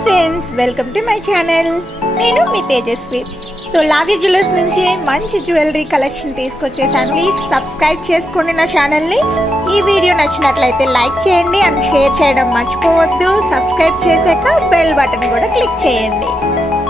Friends, welcome to my channel. నేను మీ Tejaswi. So లావీ jewellers నుంచి మంచి జ్యువెలరీ కలెక్షన్ తీసుకొచ్చేసాను. ప్లీజ్ సబ్స్క్రైబ్ చేసుకోండి నా ఛానల్ని. ఈ వీడియో నచ్చినట్లయితే లైక్ చేయండి అండ్ షేర్ చేయడం మర్చిపోవద్దు. సబ్స్క్రైబ్ చేశాక బెల్ బటన్ కూడా క్లిక్ చేయండి.